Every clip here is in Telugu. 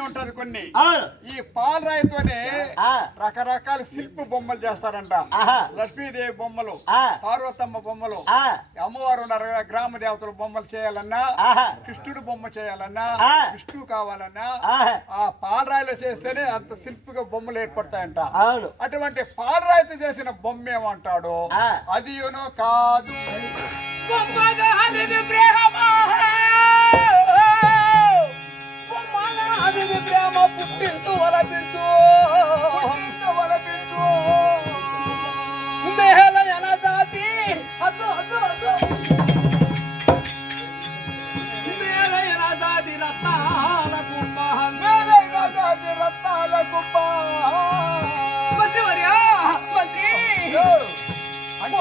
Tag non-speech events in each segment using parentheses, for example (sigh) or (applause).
అని ఉంటది కొన్ని ఈ పాలరాయితోనే ఆ. రకరకాల శిల్ప బొమ్మలు చేస్తారంట. లక్ష్మీదేవి బొమ్మలు. పార్వతమ్మ బొమ్మలు. అమ్మవారు గ్రామ దేవతల బొమ్మలు చేయాలన్నా. కృష్ణుడు బొమ్మ చేయాలన్నా. విష్ణువు కావాలన్నా. ఆ పాలరాయిలో చేస్తేనే అంత శిల్పిగా బొమ్మలు ఏర్పడతాయంట అటువంటి పాలరాయితో చేసిన బొమ్మ ఏమంటాడు. అది కాదు పుట్టించు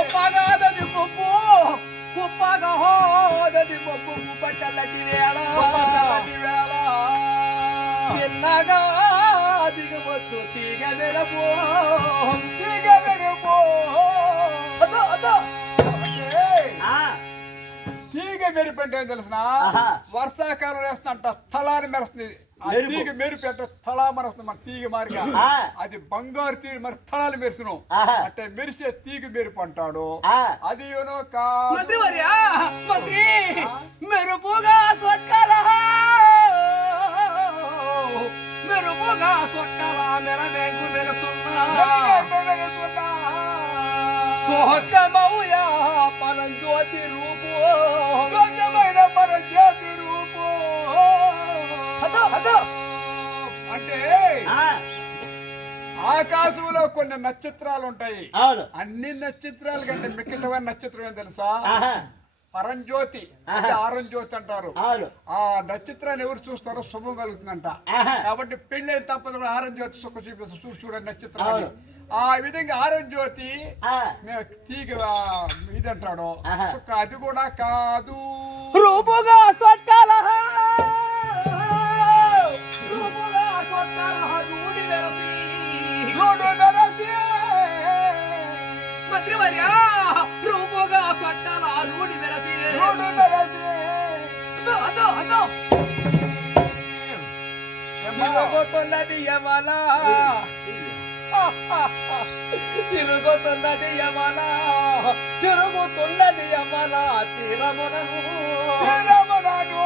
కుప్పగాదది కుప్పు కుప్పగా హోదది కుప్పు కుప్పటల్లటి వేళ వేళ. చిన్నగా దిగవచ్చు తీగ వెరపు తీగ వెలుగు. మెరుపు ఏం తెలిసిన ఆహా. వర్షాకాలం వేస్తుందంట స్థలాన్ని మెరుస్తుంది ఆ. తీగ మెరుపు అంటే స్థలా మరుస్తుంది మన తీగ మారిగా. అది బంగారు తీగ మరి స్థలాలు మెరుసును ఆహా. అంటే మెరిసే తీగ మెరుపు అంటాడు. అది యూనో మెరుపుగా సొక్కల మెరుపుగా సొక్కల మెరమేగు మెరుసున్నా మెరుసున్నా. సోహకమౌయా పరంజ్యోతి రూపు అంటే. ఆకాశంలో కొన్ని నక్షత్రాలు ఉంటాయి అన్ని నక్షత్రాల కంటే మిక్కటమైన నక్షత్రం ఏం తెలుసా. పరంజ్యోతి ఆరంజ్యోతి అంటారు ఆ నక్షత్రాన్ని ఎవరు చూస్తారో శుభం కలుగుతుందంట. కాబట్టి పెళ్ళి తప్పదు కూడా ఆరంజ్యోతి సుఖ చూపిస్తారు చూసి చూడండి నక్షత్రాన్ని అవును. ఆ విధంగా ఆరంజ్యోతి ఆ. మే- తీగ ఇదంటాడు ఆహా. సుఖ అది కూడా కాదు రూపుగా తిరుగుతున్నది యమల తిరుగుతున్నది యమల తిరుగుతున్నది యమల తీరమునను తీరమునను.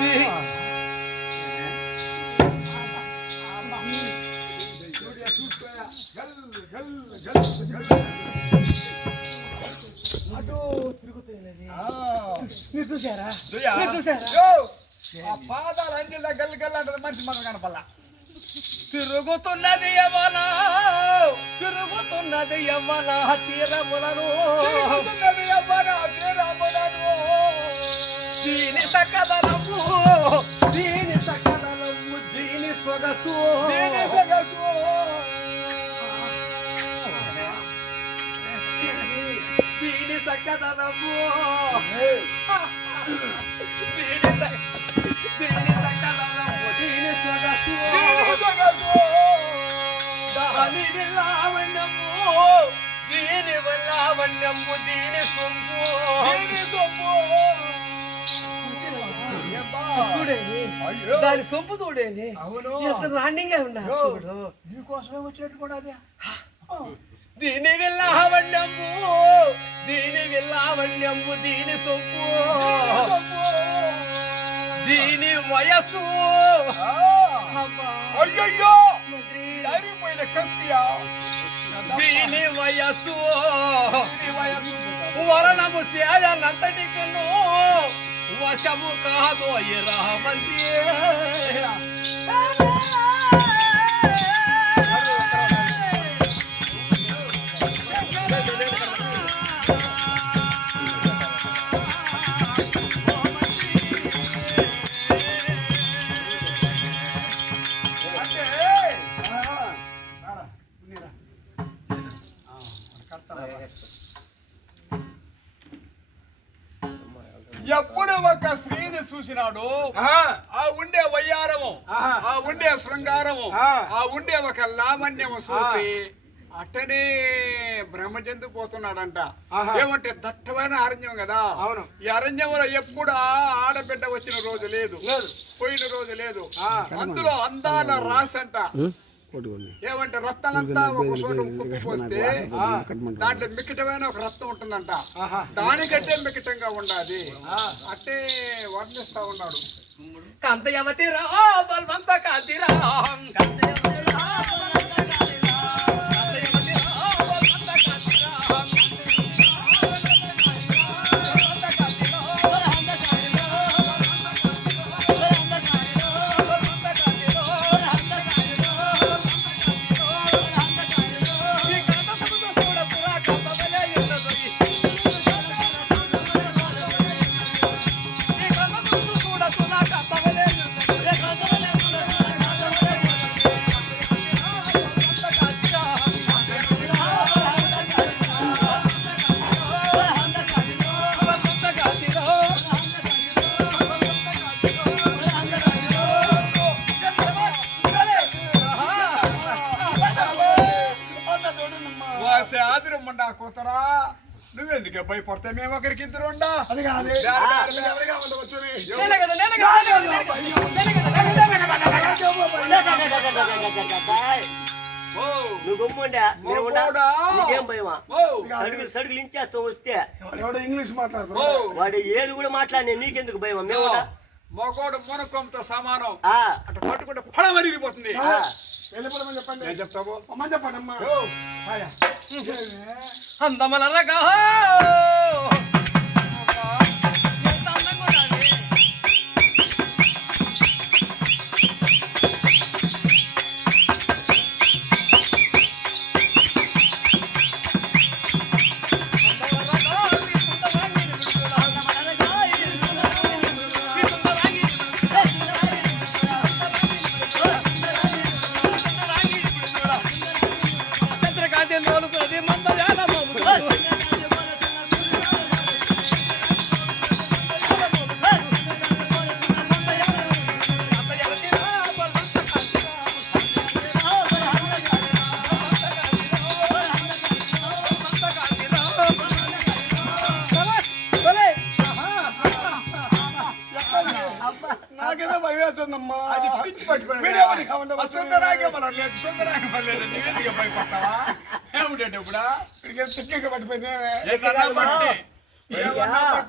ది- గల్, గల్, గల్, గల్. ఆ. మీరు చూసారా? మీరు చూసారా ఆ పాదాలు అంజిల్లా గల్ గల్ అంటది మనిషి మనం కనపల్లా తిరుగుతున్నది యమల తిరుగుతున్నది యమల తీరములను. తిరుగుతున్నది తీరమునను. దీని సకదనము దీని సకదనము దీని సొగసు. దీని సొగసు. దీని సకదనము (laughs) దీని దాని లావణ్యము దీని లావణ్యము దీని సొంపు దీని సొమ్ము. అయ్యో. దాని సొంపు చూడండి. ఎంత నాణ్యంగా ఉన్నారు నీకోసమే వచ్చేట్టు కూడా అదే. దీని విల్లావణ్యము దీని విల్లావణ్యము దీని సొంపు దీని వయసు ఆ. జారిపోయిన కత్తియా? దీని వయసు దీని వయసు. వరణము సేయనంతటికిను వశము కాదు రామంది. ఎప్పుడు ఒక స్త్రీని చూసినాడు ఆ ఉండే వయ్యారము. ఆ ఉండే శృంగారము ఆ. ఉండే ఒక లావణ్యము చూసి అట్టనే బ్రహ్మజంతు పోతున్నాడంట. ఏమంటే దట్టమైన అరణ్యం కదా అవును. ఈ అరణ్యంలో ఎప్పుడు ఆడబిడ్డ వచ్చిన రోజు లేదు లేదు. పోయిన రోజు లేదు. అందులో అందాల రాసంట ఏమంటే రత్నాలంతా ఒక చోట కుప్పిపోస్తే ఆ, దాంట్లో మిక్కటమైన ఒక రత్నం ఉంటుందంట. ఆహా. దానికంటే మిక్కటంగా ఉండాలి. అట్టే వర్ణిస్తా ఉన్నాడు. కాంతయవతిరా బల్వంత కాంతిరా కాంతయవతిరా. ఉండా? మగోడా. నీకేం భయమా ఓ, సడుగులు వస్తే ఎవడో ఇంగ్లీష్ ఓ, మాట్లాడుతున్నాడు వాడు ఏది కూడా మాట్లాడినా నీకెందుకు భయమా మేము? మగోడు మునకంతో సమానం ఆ అటు పట్టుకుంటే ఆ. వెళ్ళిపోమని చెప్పండి. ఏం చెప్తావు? అమ్మని చెప్పండి అమ్మా ఓ,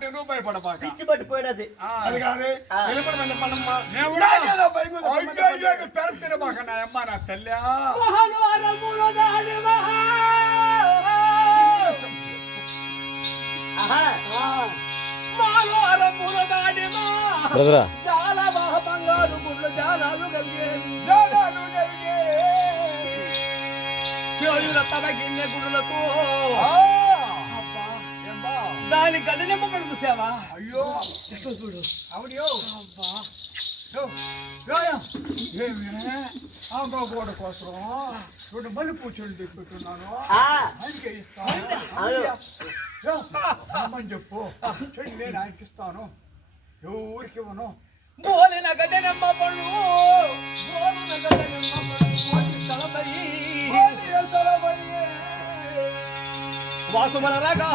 నువ్వు భయపడబాక. పిచ్చి పట్టిపోయినది. ఆ, అది కాదు చెప్పండి. నువ్వు పెరుగు తినబాక నా అమ్మ, నా తల్లి. ఆహా. బ్రదరా. చాలా బాగా బంగారు గుడ్లు జానాలు కలిగేవి జానాలు. చేయుల తన గిన్నె బా? దాని గది నింపబడి చూసావా అయ్యో. చూడు? అవునియో యో, రాయా. ఏమిరా? ఆ మగోడ కోసం రెండు మల్లె పూచలు ఆ. ఆయనకే ఇస్తాను. చెప్పు. చెడు నేను ఆయనకి ఇస్తాను. ఎవరికి ఇవ్వను. బోలిన గది నింపబడు బోలిన గది నింపబడు కోటి తలపై. వాసుమల రగా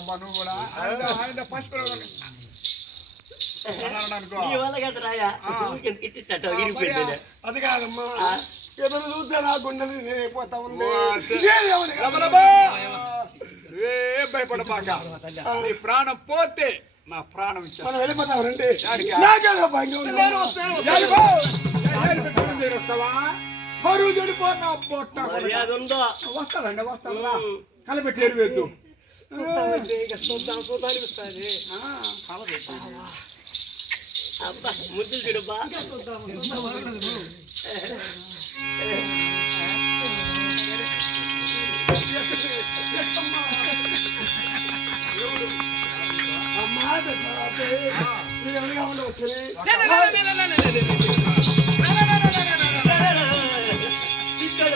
అమ్మా నువ్వు కూడా. ఆయన ఫస్ట్ అది కాదమ్మా. ఎదురు చూస్తే నా గుండెలు నేను అయిపోతా ఉంది భయపడబాక నీ ప్రాణం పోతే నా ప్రాణం మనం వెళ్ళిపోతాం రండి? వస్తావా? పరువు చెడిపోతా పొట్ట మర్యాద ఉందో? వస్తానండి వస్తాను. కలపెట్టి ఎరువేద్దు. అబ్బా ముద్దులు చూడబ్బా అమ్మా దగ్గర మీరు ఎవరిగా ఉండవచ్చు ఇచ్చాడు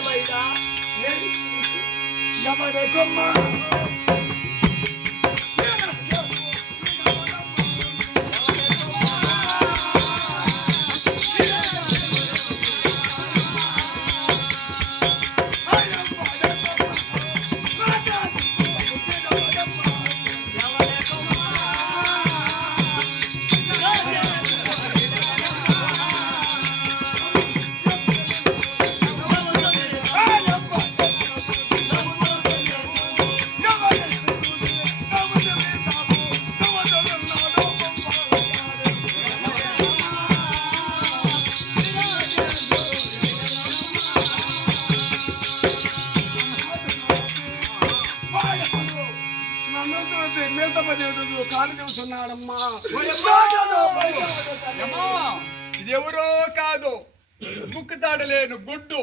ముక్కుతాడు లేను గుడ్డు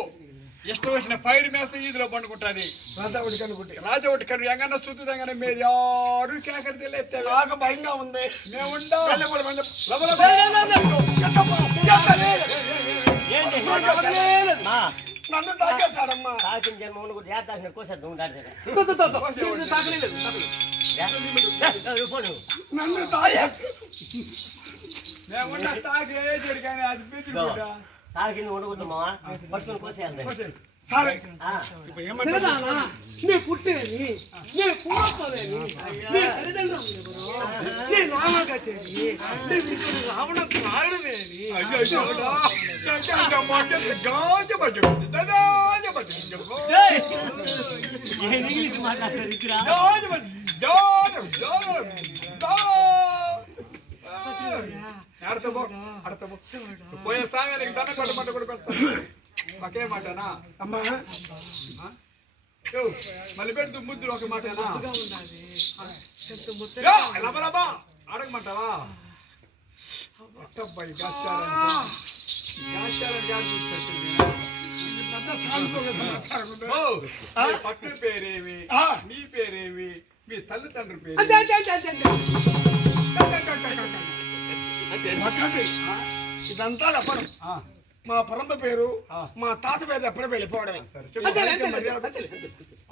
ఇష్టం వచ్చిన పైరు మేసం ఈదులో పండుకుంటుంది రాజా ఒకటి కను ఎంగన్న సుత్తుదంగానే మీరు యారు కేకరి తెలియతే నాకు భయంగా ఉంది మేము నన్ను తాకేశాడమ్మా తాకిన జన్మను కూడా తాకిన ఉండాలి నన్ను ఏజెడు కానీ అది బీచ్ గుడ్డ తాకింది ఉండకూడదు మావా పట్టుకొని కోసేయాలి సరే ఆ, ఇప్పుడు ఏమంటారు నీ పుట్టినది నీ పూర్వపదేది నీ తల్లిదండ్రులు నీ నాన్న కట్టేది నీ మిత్రుడు రావణ కారణమేది అయ్యో అయ్యో గాజ బజ్జ గాజ బజ్జ ఏయ్! ఏం ఇంగ్లీష్ మాట్లాడతారు ఇక్కడ గాజ బజ్జ గాజ ఆడతాబో ఆడతాబో పోయే సామెనికి దండ కొట్ట పట్ట కొట్ట కొడతా ఒకే మాటనా అమ్మా యో, మళ్ళీ పెడుతూ ముద్దులు ఒక మాటనా ఎంత ముచ్చట యో, లబ లబ అడగమంటావా అట్టబ్బాయి గాచారం గాచారం గాచారం ఓ, మీ పట్టు పేరేమి ఆ. మీ పేరేమి మీ తల్లిదండ్రుల పేరు ఇదంతా చెప్పడం మా పరంప పేరు మా తాత పేరు ఎప్పుడే వెళ్ళిపోవడమే.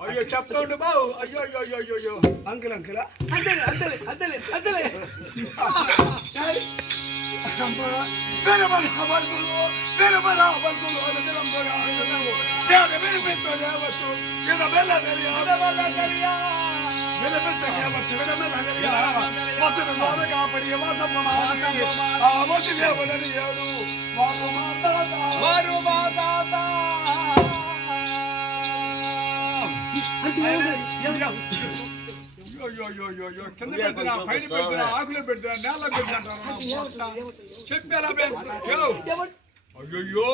అయ్యో చెప్తాండు బావు అయ్యో అయ్యో అయ్యో అయ్యో అయ్యో. అంకుల్ అంకులా. అంతేలే అంతేలే అంతేలే అంతేలే అమ్మా వేరే మరి అబద్ధులు వేరే మరి అబద్ధులు అనగలంబగా ఆయనను దేవ వేరే పెద్ద దేవచ్చు వేరే మెల్ల వేరే వేరే మెల్ల తెలియదు మొత్తం మాద కాపడి వాసమ్మ మాది ఆ మొత్తం దేవడని ఏడు. వారు వారు మా తాత. అయ్యో అయ్యో అయ్యో కింద పెడుతున్నా పైన పెడుతున్నా ఆకులు పెడుతున్నా నేల పెడుతున్నా చెప్పారా అయ్యో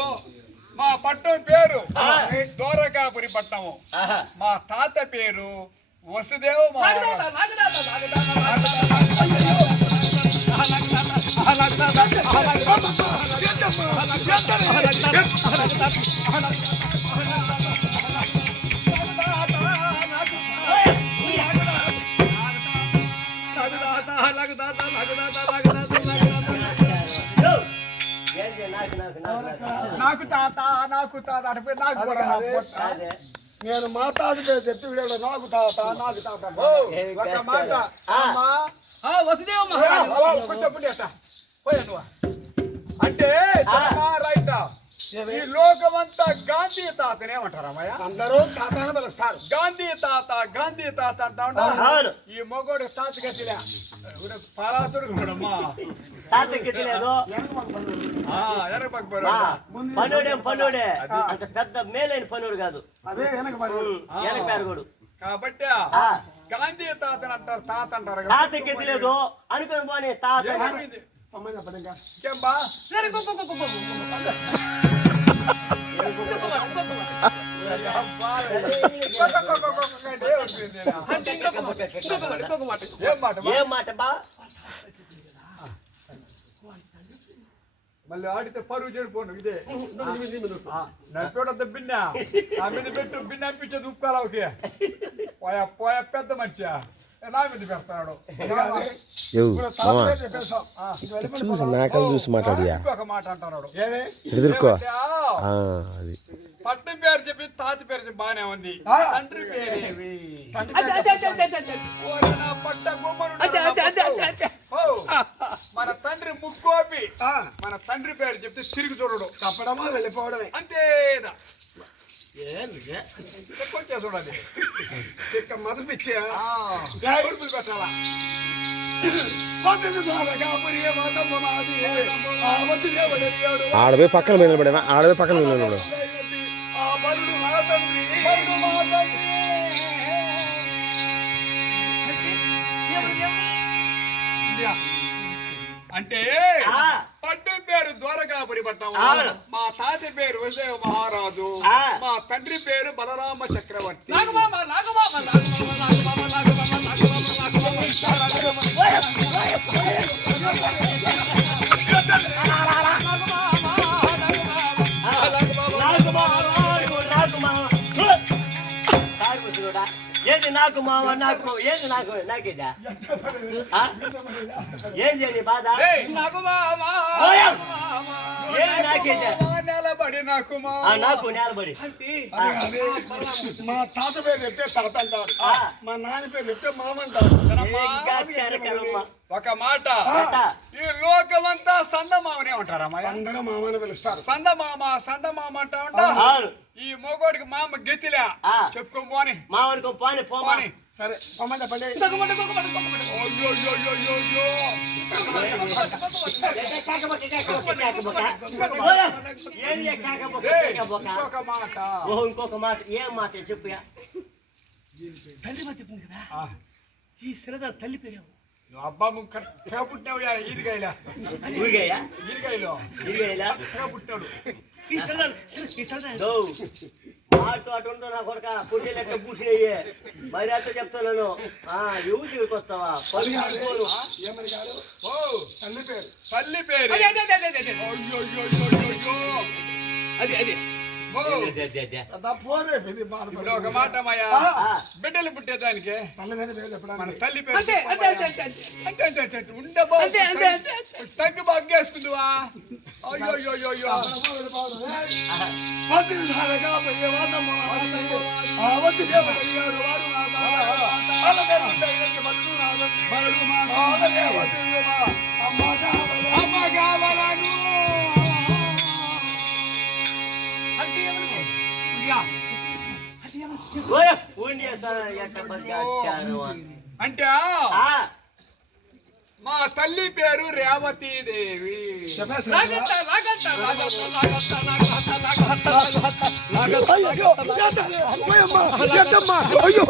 మా పట్టణం పేరు దూరకాపురి పట్టణము ఆహా. మా తాత పేరు వసుదేవ మహారాజు యో! ఏంటి నాకు నాకు నాకు నాకు నాకు తాత నాకు తాత అంటే పేరు నాకు కూడా నా పొట్ట. అదే నేను మా తాత పేరు చెప్పి వీడు నాకు తాత నాకు తాత ఒక మాట ఆ. అమ్మా. ఆ. వసుదేవ మహారాజు. అలా, కొంచెం పుణ్య అట్ట. పోయా నువ్వు. అంటే రైటా ఈ లోకమంతా గాంధీ తాతనే అంటారు అమ్మయ్య అందరూ తాతని పిలుస్తారు. గాంధీ తాత గాంధీ తాత అంటా అవును. ఈ మొగోడు తాత గతిలే ఎర్రపక్క ఆ, పనుడేం పనుడే అంత పెద్ద మేలైన పనుడు కాదు అదే వెనక పేరుగోడు కాబట్టి ఆ, గాంధీ తాతని అంటారు తాత అంటారు. తాత గతి లేదు అనుకుని పోనీ తాత ఏమైంది? అమ్మాయి చెప్పండి మళ్ళీ ఆడితే పరువు చెడిపోను ఇదే. నడిపేటంత బిన్న నా మీద పెట్టు బిన్న అనిపించేది ఉప్పాలా ఒకే పోయా పోయా పెద్ద మంచిగా నా మీద పెడతాడు. చూసి నాకలు చూసి మాట్లాడియా? ఇంకొక మాట అంటున్నాడు? ఎదుర్కో అది. పట్నం పేరు చెప్పి తాత పేరు చెప్పి బానే ఉంది. తండ్రి పేరేవి. పట్ట గుమ్మనుండు మన తండ్రి ముక్కోపి. ఆ, మన తండ్రి పేరు చెప్తే తిరిగి చూడడు. తప్పడమా? వెళ్ళిపోవడమే. అంతేదా? కొంచెం చూడాలి ఇక మదపిచ్చే ఆ, ఉరుకులు పెట్టాలా? పంతొమ్మిది ద్వారకా పురి మాతమ్మ మాది. ఆ వసి దేవుడెరిగాడు. ఆడపోయి పక్కన మీద నిలబడేవా? ఆడపోయి పక్కన మీద అంటే. పట్టు పేరు ద్వారకాపురి అవును. మా తాత పేరు విజయ మహారాజు. మా తండ్రి పేరు బలరామ చక్రవర్తి నాగమామ నాగమామ నాగమామ నాగమామ నాకు మావ నాకు మావ ఏంది నాకు నాకేదా ఆ? ఏంది నీ బాధ! నాగమామ ఏంది నాకేదా నెలబడి నాకు నాకు నేలబడి. మా తాత పేరు చెప్తే తాత అంటారు. మా నాన్న పేరు చెప్తే మామ అంటారు. ఒక మాట. ఈ లోకమంతా సందమామనే ఉంటారమ్మా అందరూ మామని పిలుస్తారు. సందమామ సందమామ అంటా ఉంటా? అవును. ఈ మొగోడికి మామ గెతిలే? ఆ. చెప్పుకొని పోని. మావనుకో పోని పోమా. పోని. సరే పొమ్మంటే కాకపోక ఇంకొక మాట. ఓహో ఇంకొక మాట. ఏం మాట చెప్పుయా తల్లి మాట చెప్పింది కదా. ఈ శ్రద్ధ తల్లి పేరేమో. నువ్వు అబ్బా ముక్క కట్టగా పుట్టినావు ఈరిగాయలా. ఊరిగయ్యా ఈరిగాయలో. ఊరిగయ్యా కట్టగా పుట్టాడు ఈ శ్రద్ధ ఈ శ్రద్ధ దో. అటు అటు నా కొడుక పుట్టి లెక్క పూసినయ్యే. మరి అంతా చెప్తున్నాను ఆ ఎవరు దగ్గరికి వస్తావా? తల్లి పేరు. తల్లి పేరు. అదే అదే. అదే అదే అదే అయ్యో, అయ్యో, అయ్యో, అయ్యో, అయ్యో. అదే అదే ఓ, అదా పోరే ఇది ఇప్పుడు బాధపడి ఒక మాట అమ్మయ్యా ఆ. బిడ్డలు పుట్టేదానికి తల్లి మీద పేరు మన చెప్పడానికి తల్లి పేరు అంతే అంతే అంతే అంతే అంటే అంటే అంటే అంటే ఉండబో అంతే, అంతే, అంతే, తగ్గి బాగేస్తుందివా అయ్యో అయ్యో అంటే ఆ మా తల్లి పేరు రేవతీ దేవి చెప్పేసి నాగంట నాగంట నాగంట నాగంట నాగంట నాగంట అయ్యో